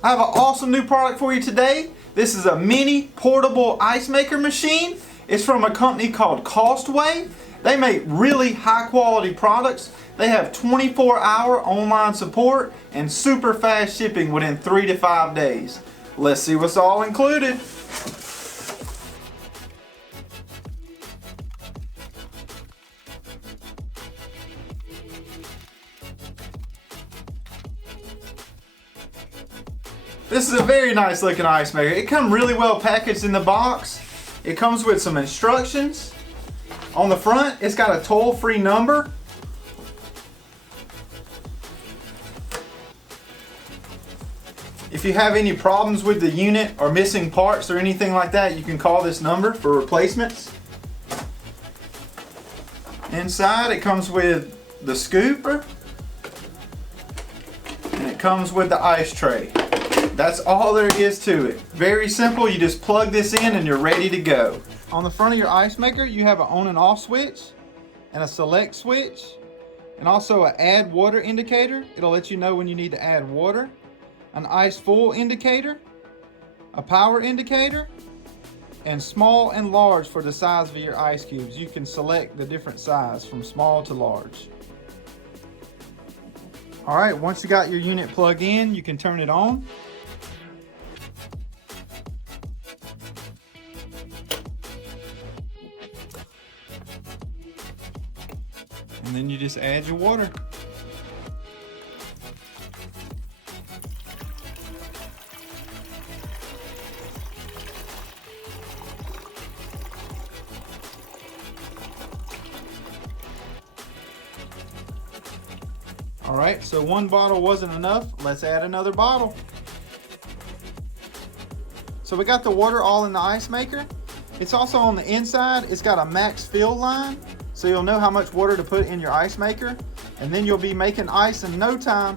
I have an awesome new product for you today. This is a mini portable ice maker machine. It's from a company called Costway. They make really high quality products. They have 24-hour online support and super fast shipping within 3 to 5 days. Let's see what's all included. This is a very nice looking ice maker. It comes really well packaged in the box. It comes with some instructions. On the front, it's got a toll-free number. If you have any problems with the unit or missing parts or anything like that, you can call this number for replacements. Inside, it comes with the scooper, and it comes with the ice tray. That's all there is to it. Very simple. You just plug this in and you're ready to go. On the front of your ice maker, you have an on and off switch and a select switch, and also an add water indicator. It'll let you know when you need to add water. An ice full indicator, a power indicator, and small and large for the size of your ice cubes. You can select the different size from small to large. All right, once you got your unit plugged in, you can turn it on. And then you just add your water. All right, so one bottle wasn't enough. Let's add another bottle. So we got the water all in the ice maker. It's also on the inside. It's got a max fill line, so you'll know how much water to put in your ice maker, and then you'll be making ice in no time.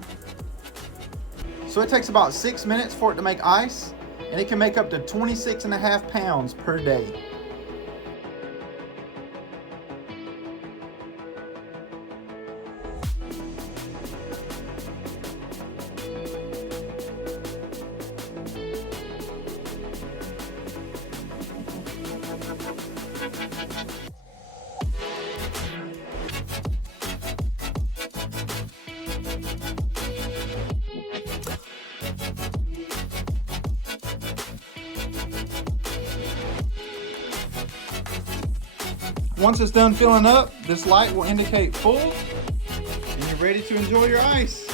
So it takes about 6 minutes for it to make ice, and it can make up to 26.5 pounds per day. Once it's done filling up, this light will indicate full, and you're ready to enjoy your ice.